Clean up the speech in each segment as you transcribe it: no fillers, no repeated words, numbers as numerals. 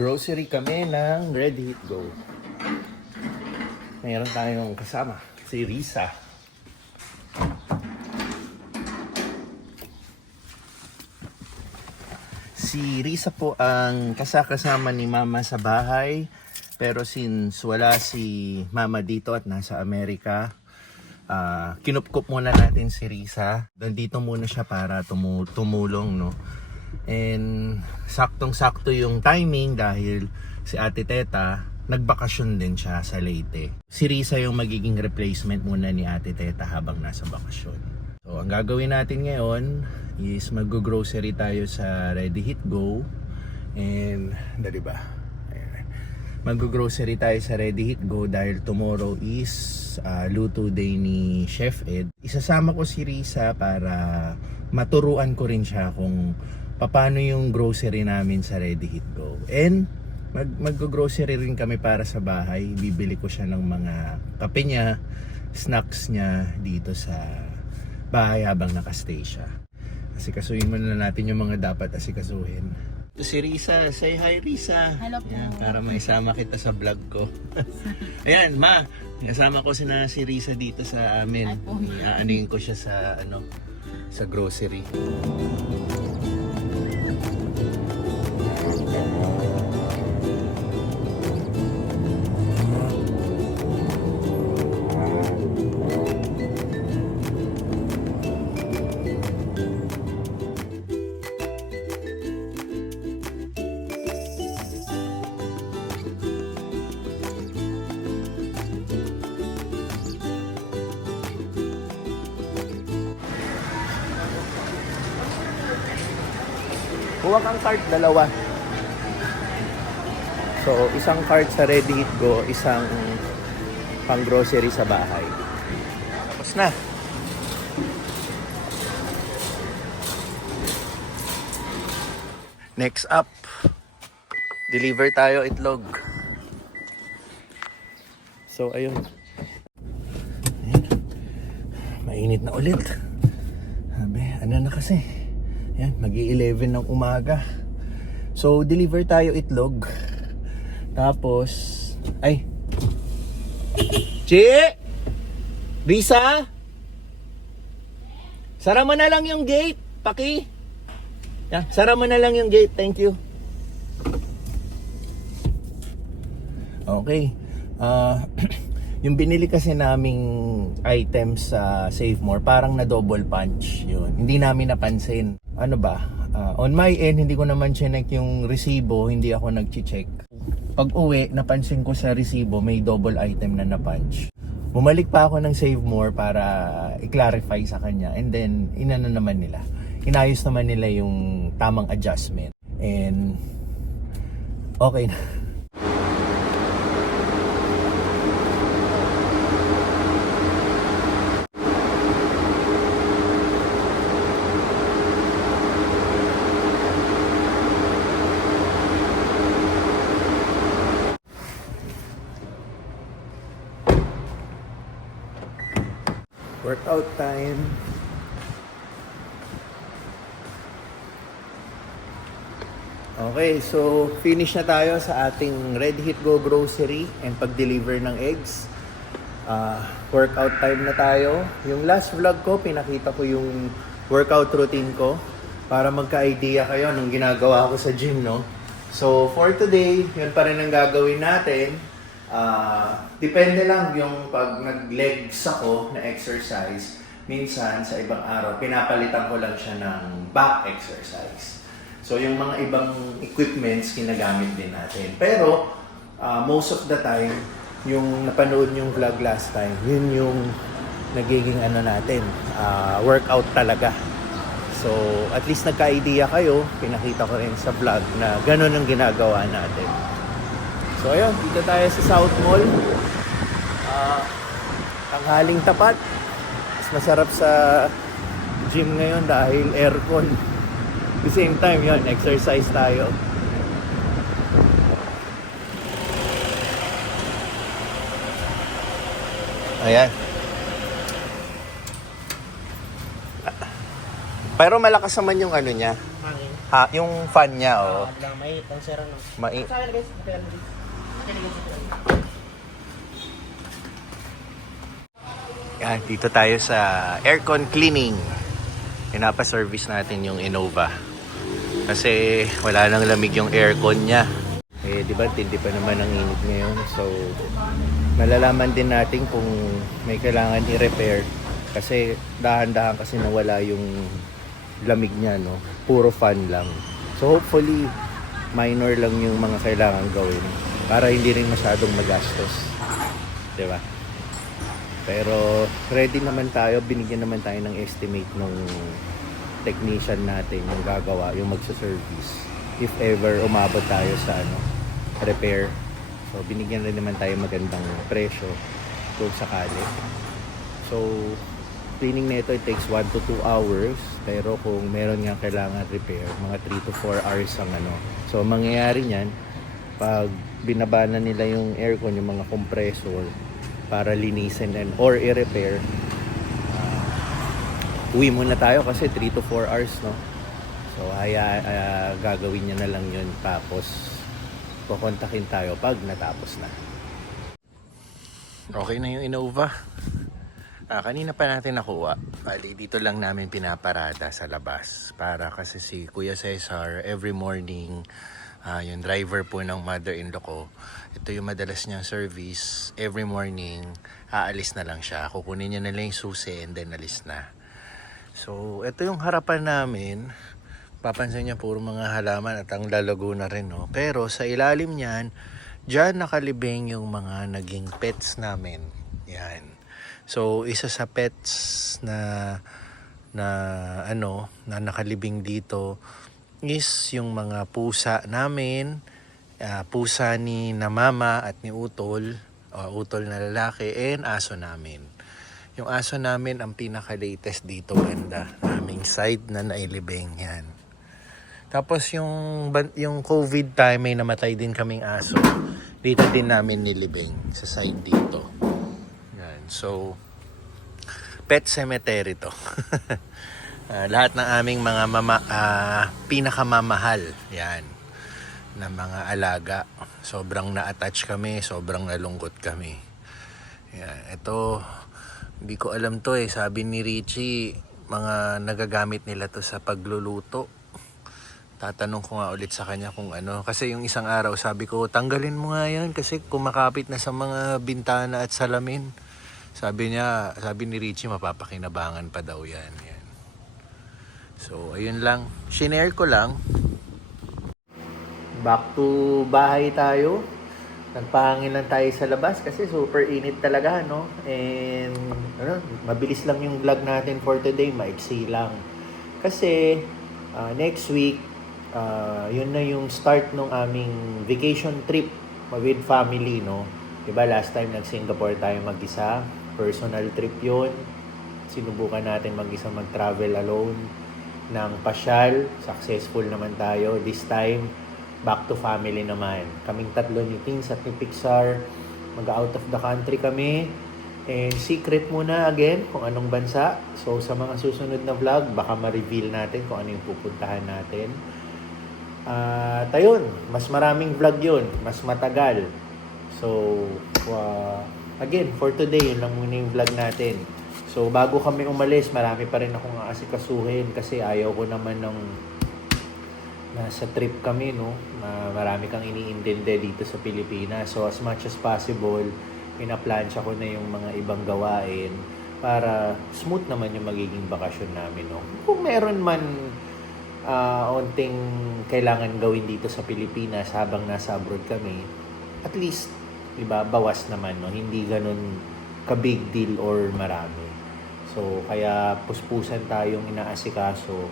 Grocery kami ng Ready Hit Go. Mayroon tayong kasama, si Risa. Si Risa po ang kasama ni Mama sa bahay. Pero since wala si Mama dito at nasa Amerika, kinupkup muna natin si Risa. Dito muna siya para tumulong, no? And saktong-sakto yung timing dahil si Ate Teta nagbakasyon din siya sa Leyte. Si Risa yung magiging replacement muna ni Ate Teta habang nasa bakasyon. So ang gagawin natin ngayon is mag-grocery tayo sa Ready Hit Go. And dali ba? Mag-grocery tayo sa Ready Hit Go dahil tomorrow is luto day ni Chef Ed. Isasama ko si Risa para maturuan ko rin siya kung paano yung grocery namin sa Ready Hit Go. And mag-grocery rin kami para sa bahay. Bibili ko siya ng mga kape niya, snacks niya dito sa bahay habang nakastay siya. Asikasuhin muna natin yung mga dapat asikasuhin. Ito si Risa. Say hi, Risa. Hello po. Ayan, para maisama kita sa vlog ko. Ayan, Ma. Kasama ko si Risa dito sa amin. Aanuhin ko siya sa grocery. Kuha kang cart, dalawa. So, isang cart sa Ready Hit Go, isang pang grocery sa bahay. Tapos na. Next up, deliver tayo itlog. So, ayun. Mainit na ulit. Sabi, ano na kasi? Yan, mag-11 ng umaga. So, deliver tayo itlog. Tapos, ay. Chi! Risa! Sara mo na lang yung gate, Paki. Yan, sara mo na lang yung gate. Thank you. Okay. Yung binili kasi naming items sa Save More, parang na double punch yun. Hindi namin napansin. Ano ba? On my end, hindi ko naman chinek yung resibo, hindi ako nag-check. Pag uwi, napansin ko sa resibo, may double item na na-punch. Bumalik pa ako ng Save More para i-clarify sa kanya. And then, inano naman nila. Inayos naman nila yung tamang adjustment. And, okay na. Workout time. Okay, so finish na tayo sa ating Ready Hit Go grocery and pag-deliver ng eggs. Workout time na tayo. Yung last vlog ko, pinakita ko yung workout routine ko para magka-idea kayo nung ginagawa ko sa gym, no? So for today, yun pa rin ang gagawin natin. Depende lang yung pag nag-legs ako na exercise. Minsan sa ibang araw, pinapalitan ko lang siya ng back exercise. So yung mga ibang equipments, kinagamit din natin. Pero most of the time, yung napanood yung vlog last time, yun yung nagiging natin, workout talaga. So at least nagka-idea kayo, pinakita ko rin sa vlog na ganun ang ginagawa natin. So ayun, dito tayo sa South Mall. Tanghaling tapat. Mas masarap sa gym ngayon dahil aircon. At the same time, yun, exercise tayo. Ayan. Pero malakas naman yung niya. Hangin. Ha, yung fan niya, oh. Lang may itang sir ano. Mai Sa akin guys, okay lang guys. Okay lang guys. Yan, dito tayo sa aircon cleaning. Pinapa-service natin yung Innova. Kasi wala nang lamig yung aircon niya. Eh, di ba, tindi pa naman ang init ngayon. So, malalaman din natin kung may kailangan i-repair. Kasi dahan-dahan kasi nawala yung lamig niya, no? Puro fan lang. So, hopefully, minor lang yung mga kailangan gawin. Para hindi rin masyadong magastos. Di ba? Pero ready naman tayo, binigyan naman tayo ng estimate ng technician natin yung gagawa, yung magsa-service. If ever umabot tayo sa repair. So binigyan rin naman tayo magandang presyo kung sakali. So cleaning nito it takes 1 to 2 hours, pero kung meron nga kailangan repair, mga 3 to 4 hours ang So mangyayari niyan pag binaba na nila yung aircon, yung mga compressor para linisin or i-repair, uwi muna tayo kasi 3 to 4 hours, no? So gagawin niya na lang yun, tapos kukontakin tayo pag natapos na. Okay na yung Innova. Kanina pa natin nakuha. Bali, dito lang namin pinaparada sa labas para kasi si Kuya Cesar every morning, yung driver po ng mother-in-law ko, ito yung madalas niyang service. Every morning, aalis na lang siya. Kukunin niya na lang yung susi and then alis na. So, ito yung harapan namin. Papansin niya puro mga halaman at ang lalago na rin, no? Pero sa ilalim niyan, dyan nakalibing yung mga naging pets namin. Yan. So, isa sa pets na nakalibing dito is yung mga pusa namin. Pusa ni na mama at ni Utol, Utol na lalaki, and aso namin. Yung aso namin ang pinaka-latest dito, banda naming side na nailibing yan. Tapos yung COVID time, may namatay din kaming aso. Dito din namin nilibing sa side dito. Yan. So, pet cemetery to. Lahat ng aming mga pinakamamahal, yan, na mga alaga. Sobrang na-attach kami, sobrang nalungkot kami. Yan. Ito, hindi ko alam to Sabi ni Richie, mga nagagamit nila to sa pagluluto. Tatanong ko nga ulit sa kanya kung Kasi yung isang araw sabi ko, tanggalin mo nga yan kasi kumakapit na sa mga bintana at salamin. Sabi ni Richie, mapapakinabangan pa daw yan. So, ayun lang. Shinare ko lang. Back to bahay tayo. Nagpahangin lang tayo sa labas kasi super init talaga, no? And, mabilis lang yung vlog natin for today. Maiksi lang. Kasi, next week, yun na yung start ng aming vacation trip with family, no? Diba last time nag-Singapore tayo mag-isa. Personal trip yun. Sinubukan natin mag-isa mag-travel alone ng pasyal. Successful naman tayo. This time, back to family naman. Kaming tatlo ni Tins at ni Pixar. Mag-out of the country kami. And secret muna again kung anong bansa. So sa mga susunod na vlog, baka ma-reveal natin kung ano yung pupuntahan natin. Ayun, mas maraming vlog yun. Mas matagal. So, again, for today, yun lang muna yung vlog natin. So, bago kami umalis, marami pa rin akong aasikasuhin kasi ayaw ko naman nasa trip kami, no? Marami kang iniintindi dito sa Pilipinas. So, as much as possible, pinaplansya ko na yung mga ibang gawain para smooth naman yung magiging bakasyon namin, no? Kung meron man onting kailangan gawin dito sa Pilipinas habang nasa abroad kami, at least, diba, bawas naman, no? Hindi ganun ka-big deal or marami. So, kaya puspusan tayong inaasikaso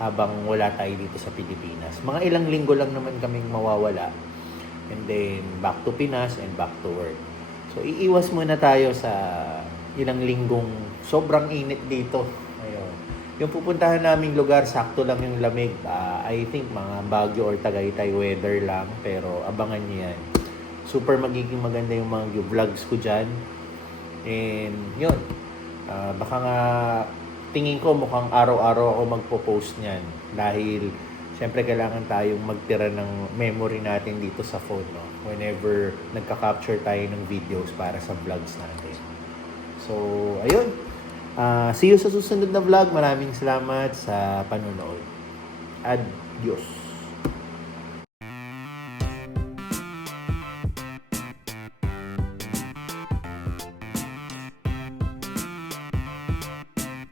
habang wala tayo dito sa Pilipinas. Mga ilang linggo lang naman kaming mawawala. And then, back to Pinas and back to work. So, iiwas muna tayo sa ilang linggong sobrang init dito. Ayun. Yung pupuntahan naming lugar, sakto lang yung lamig. I think mga Baguio or Tagaytay weather lang. Pero abangan niyo yan. Super magiging maganda yung mga vlogs ko dyan. And yun. Baka nga tingin ko mukhang araw-araw ako magpo-post niyan. Dahil syempre kailangan tayong magtira ng memory natin dito sa phone, no? Whenever nagka-capture tayo ng videos para sa vlogs natin. So, ayun. See you sa susunod na vlog. Maraming salamat sa panonood. Adios.